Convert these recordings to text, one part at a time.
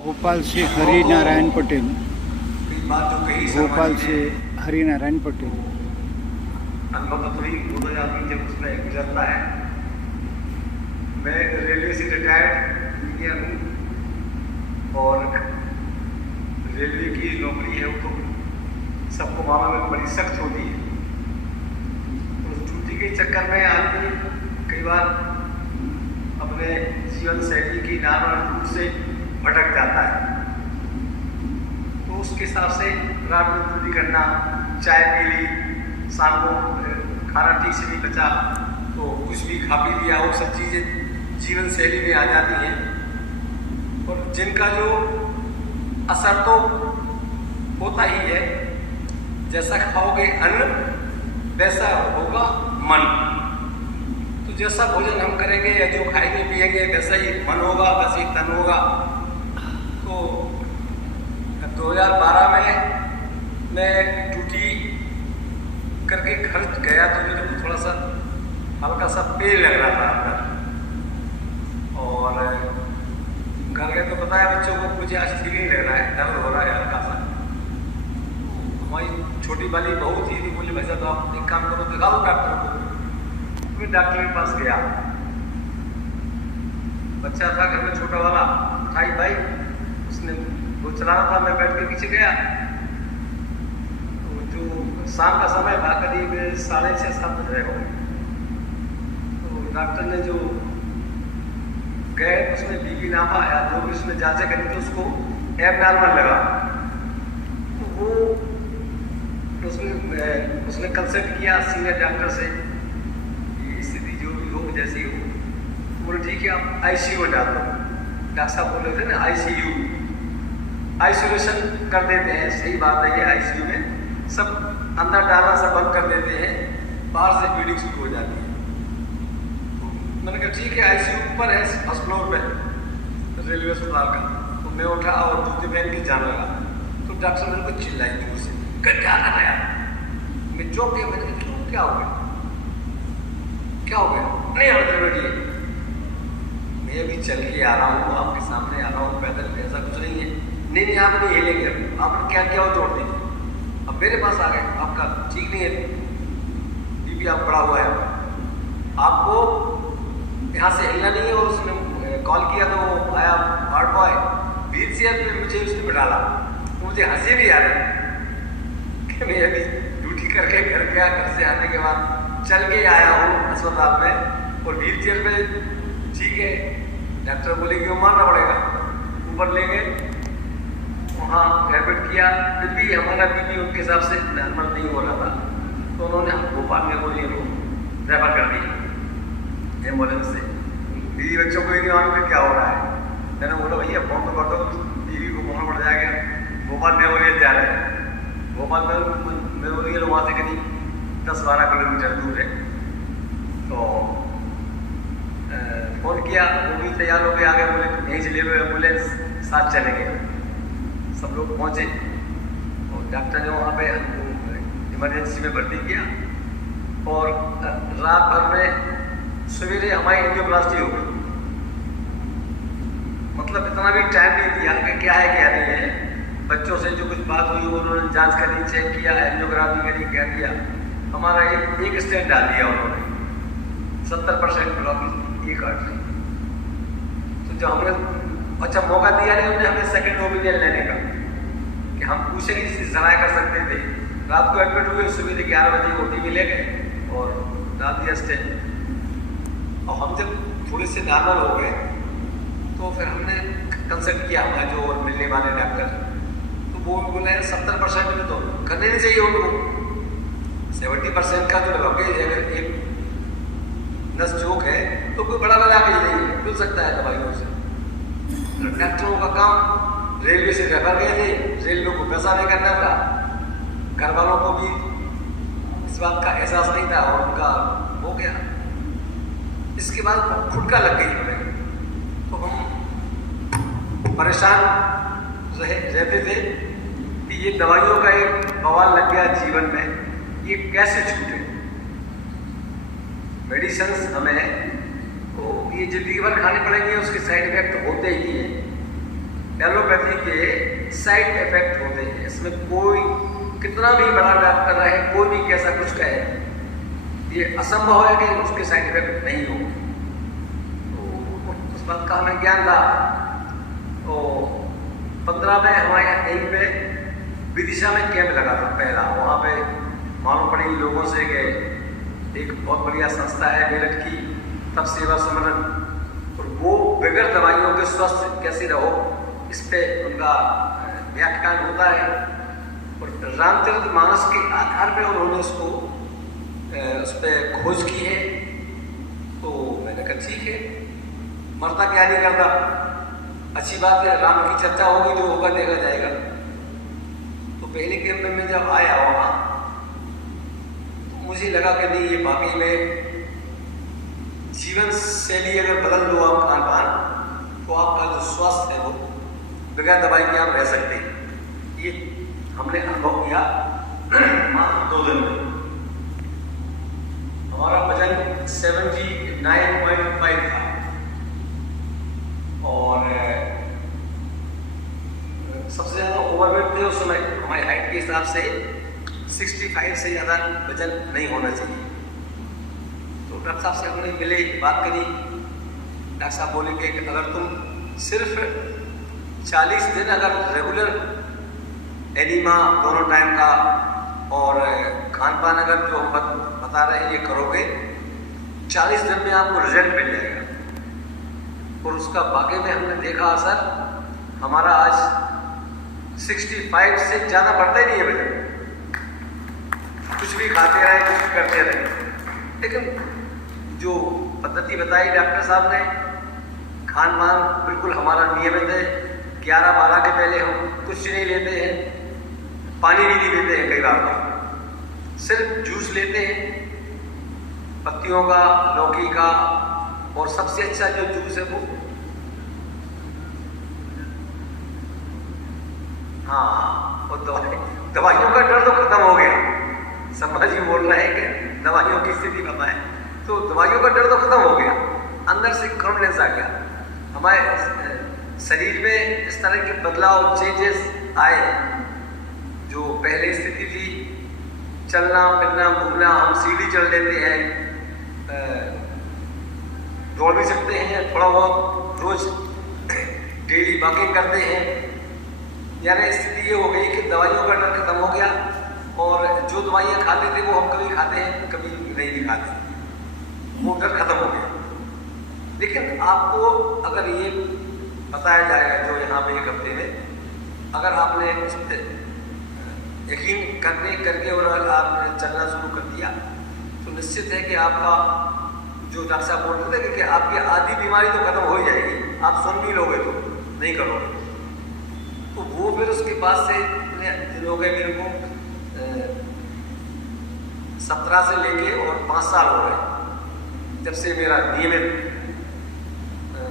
भोपाल से हरिनारायण पटेल। बात जो कही भोपाल से हरिनारायण पटेल। अनुभव तो तभी होता आदमी जब उसमें गुजरता है। मैं रेलवे से रिटायर्ड इंजीनियर हूँ और रेलवे की नौकरी है वो तो सबको मालूम है बड़ी सख्त होती है। तो उस ड्यूटी के चक्कर में आदमी कई बार अपने जीवन शैली की नाम रूप से भटक जाता है। तो उसके हिसाब से रात में पूरी करना, चाय पी ली, शाम को खाना ठीक से नहीं बचा तो कुछ भी खा पी लिया, वो सब चीज़ें जीवन शैली में आ जाती हैं और जिनका जो असर तो होता ही है। जैसा खाओगे अन्न वैसा होगा मन। तो जैसा भोजन हम करेंगे या जो खाएंगे पिएंगे वैसा ही मन होगा, वैसा ही तन होगा। तो 2012 में मैं ड्यूटी करके घर गया तो मुझे थोड़ा सा हल्का सा पेन लग रहा था अंदर। और घर गए तो बताया बच्चों को मुझे आज ठीक नहीं लग रहा है, दर्द हो रहा है हल्का सा। हमारी छोटी वाली बहू थी तो बोले भाई साहब आप एक काम करो, दिखा दो डॉक्टर को। मैं डॉक्टर के पास गया, बच्चा था घर में छोटा वाला, भाई भाई उसने वो चला रहा था, मैं बैठ के पीछे गया। तो जो शाम का समय था करीब 6:30-7 बज रहे होंगे। तो डॉक्टर ने जो गए उसमें बीपी नापा या जो भी उसमें जांचें करी तो उसको एबनॉर्मल लगा। तो वो उसने कंसल्ट किया सीनियर डॉक्टर से, स्थिति जो भी हो जैसी हो। तो बोले ठीक है आप आईसीयू में डाल दो। डॉक्टर साहब बोल रहे थे ना आईसीयू, आइसोलेशन कर देते हैं। सही बात है, ये आईसीयू में सब अंदर डालना सब बंद कर देते हैं, बाहर से ब्लीडिंग शुरू हो जाती है। तो मैंने कहा ठीक है, आईसीयू ऊपर है फर्स्ट फ्लोर पे रेलवे अस्पताल का। तो मैं उठा और जूते पहन के जाने लगा। तो डॉक्टर मेरे को चिल्लाई दूर से, क्या कर रहा है? मैं चौंक गया, मैंने कहा क्यों, क्या हो गया, क्या हो गया? नहीं अंदर बैठिए, मैं अभी चल के आ रहा हूँ, आपके सामने आ रहा हूँ पैदल, ऐसा कुछ नहीं है। नहीं आप नहीं हिलेंगे, आपने क्या किया वो तोड़ दीजिए। अब मेरे पास आ गए, आपका ठीक नहीं है, बीपी आप पड़ा हुआ है, आपको यहाँ से हिलना नहीं है। और उसने कॉल किया तो वो आया वार्ड बॉय, व्हील चेयर पे मुझे उसने बिठाला। तो मुझे हंसी भी आ रही कि मैं अभी ड्यूटी करके घर गया, घर से आने के बाद चल के आया हूँ अस्पताल में और व्हील चेयर पे ठीक है। डॉक्टर बोले कि वो मारना पड़ेगा, ऊपर ले गए, वहाँ एडमिट किया। फिर भी हमारा बीपी उनके हिसाब से नॉर्मल नहीं हो रहा था। तो उन्होंने हम भोपाल में बोलिए वो रेफर कर दिया एम्बुलेंस से। बीवी बच्चों को ही नहीं मालूम क्या हो रहा है। मैंने बोला भैया फोन तो कर दो, बीवी को फोन पड़ जाएगा। भोपाल मेमोरियल जा रहे हैं, भोपाल मेमोरियल वहाँ से करीब 10-12 किलोमीटर दूर है। तो फोन किया, वो भी तैयार हो गए, आगे बोले यहीं से ले लो एम्बुलेंस, साथ चलेंगे। सब लोग पहुँचे और डॉक्टर ने वहाँ पे इमरजेंसी में भर्ती किया। और रात भर में सवेरे हमारी एंजियोप्लास्टी हो गई। मतलब इतना भी टाइम नहीं दिया कि क्या है क्या नहीं है। बच्चों से जो कुछ बात हुई उन्होंने जांच करी, चेक किया, एंजियोग्राफी करी, क्या किया। हमारा एक स्टेंट डाल दिया उन्होंने, 70% ब्लॉक एक आर्टरी। तो जो हमने अच्छा मौका दिया नहीं उन्हें हमें सेकंड ओपिनियन लेने का, कि हम पूछे किसी सलाह कर सकते थे। रात को एडमिट हुए, सुबह 11 बजे ओटी में ले गए और डाल दिया स्टेंट। और हम जब थोड़े से नॉर्मल हो गए तो फिर हमने कंसल्ट किया हमारे जो और मिलने वाले डॉक्टर। तो वो बोले 70% में तो करने नहीं चाहिए उनको, 70% का जो ब्लॉकेज है, अगर एक नस चोक है तो कोई बड़ा ब्लॉकेज नहीं है, खुल सकता है दवाइयों से। डॉक्टरों का काम रेलवे से रेफर गए थे, रेलवे को पैसा नहीं करना था, घर वालों को भी इस बात का एहसास नहीं था और उनका हो गया। इसके बाद फुटका लग गई हमें, तो हम परेशान रहते थे कि ये दवाइयों का एक बवाल लग गया जीवन में, ये कैसे छूटे। मेडिसिन हमें तो ये जिंदगी भर खाने पड़ेंगे, उसके साइड इफेक्ट होते ही हैं। एलोपैथी के साइड इफेक्ट होते हैं। इसमें कोई कितना भी बड़ा डॉक्टर रहे, कोई भी कैसा कुछ कहे, ये असंभव है कि उसके साइड इफेक्ट नहीं हो। तो उस बात का हमें ज्ञान था। तो 15 में हमारे यहाँ कहीं पे विदिशा में कैंप लगा था पहला। वहाँ पे मालूम पड़ी लोगों से कि एक बहुत बढ़िया संस्था है मेरठ की, तब सेवा समरण, और वो बगैर दवाइयों के स्वस्थ कैसे रहो इस पे उनका व्याख्यान होता है। और रामचरितमानस के आधार पे उन्होंने उसको उस पर खोज की है। तो मैंने कहा ठीक है, मरता क्या नहीं करता, अच्छी बात है, राम की चर्चा होगी, जो होगा देखा जाएगा। तो पहले कैंप में जब आया वहाँ तो मुझे लगा कि नहीं, ये वाकई में जीवन शैली अगर बदल लो आप, खान पान, तो आपका जो स्वास्थ्य है वो बगैर दवाई के आप रह सकते हैं। ये हमने अनुभव किया 2 दिन में। हमारा वजन 79.5 था और सबसे ज़्यादा ओवरवेट थे उस समय। हमारी हाइट के हिसाब से 65 से ज़्यादा वजन नहीं होना चाहिए। तो डॉक्टर साहब से हमने मिले, बात करी। डॉक्टर साहब बोले कि अगर तुम सिर्फ 40 दिन अगर रेगुलर एनीमा दोनों टाइम का और खान पान अगर जो बता रहे हैं ये करोगे, 40 दिन में आपको रिजल्ट मिल जाएगा। और उसका वाकई में हमने देखा असर। हमारा आज 65 से ज़्यादा बढ़ता ही नहीं है वजन। कुछ भी खाते रहे, कुछ भी करते रहे, लेकिन जो पद्धति बताई डॉक्टर साहब ने, खान पान बिल्कुल हमारा नियमित है। 11-12 के पहले हम कुछ नहीं लेते हैं, पानी भी नहीं लेते हैं, कई बार तो सिर्फ जूस लेते हैं पत्तियों का, लौकी का, और सबसे अच्छा जो जूस है वो, हाँ, और दवाइयों का डर तो खत्म हो गया। शर्मा जी बोल रहे हैं कि दवाइयों की स्थिति बताएं, तो दवाइयों का डर तो खत्म हो गया, अंदर से कॉन्फिडेंस आ गया। हमारे शरीर में इस तरह के बदलाव, चेंजेस आए। जो पहले स्थिति थी, चलना फिरना घूमना, हम सीढ़ी चढ़ लेते हैं, दौड़ भी सकते हैं, थोड़ा बहुत रोज डेली वॉकिंग करते हैं। यानी स्थिति ये हो गई कि दवाइयों का डर खत्म हो गया, और जो दवाइयाँ खाते थे वो हम कभी खाते हैं, कभी नहीं भी खाते, वो डर खत्म हो गया। लेकिन आपको अगर ये बताया जाएगा जो यहाँ पे 1 हफ्ते में, अगर आपने उस पर यकीन करके और अगर आपने चलना शुरू कर दिया, तो निश्चित है कि आपका जो डॉक्टर साहब बोल रहे थे कि आपकी आधी बीमारी तो खत्म हो ही जाएगी। आप सुन भी लोगे तो नहीं करोगे। तो वो फिर उसके बाद से इतने दिन हो गए मेरे को, 17 से लेके और 5 साल हो गए जब से मेरा नियमित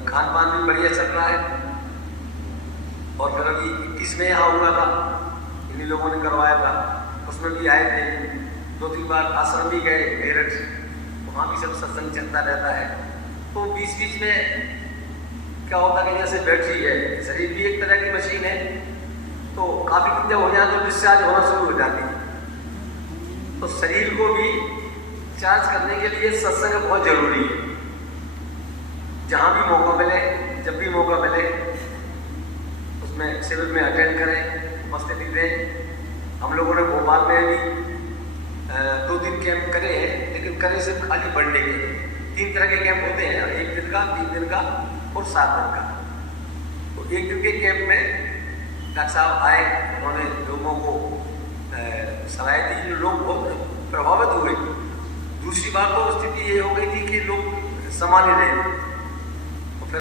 खान पान भी बढ़िया चल रहा है। और फिर अभी 21 में यहाँ हुआ था, इन्हीं लोगों ने करवाया था, उसमें भी आए थे। 2-3 बार आश्रम भी गए मेरठ, वहाँ भी सब सत्संग चलता रहता है। तो बीच में क्या होता है कि जैसे बैटरी है, शरीर भी एक तरह की मशीन है, तो काफ़ी दिन जब हो जाए तो डिस्चार्ज होना शुरू हो जाती है। तो शरीर को भी चार्ज करने के लिए सत्संग बहुत जरूरी है। जहाँ भी मौका मिले, जब भी मौका मिले, उसमें शिविर में अटेंड करें, उपस्थिति दें। हम लोगों ने भोपाल में भी 2 दिन कैंप करे हैं, लेकिन करे सिर्फ खाली पढ़ने के। 3 तरह के कैंप होते हैं, 1 दिन का, 3 दिन का और 7 दिन का। तो 1 दिन के कैंप में डॉक्टर साहब आए, उन्होंने लोगों को सलाह दी, लोग बहुत प्रभावित हुए। दूसरी बात तो स्थिति ये हो गई थी कि लोग सामान्य रहे,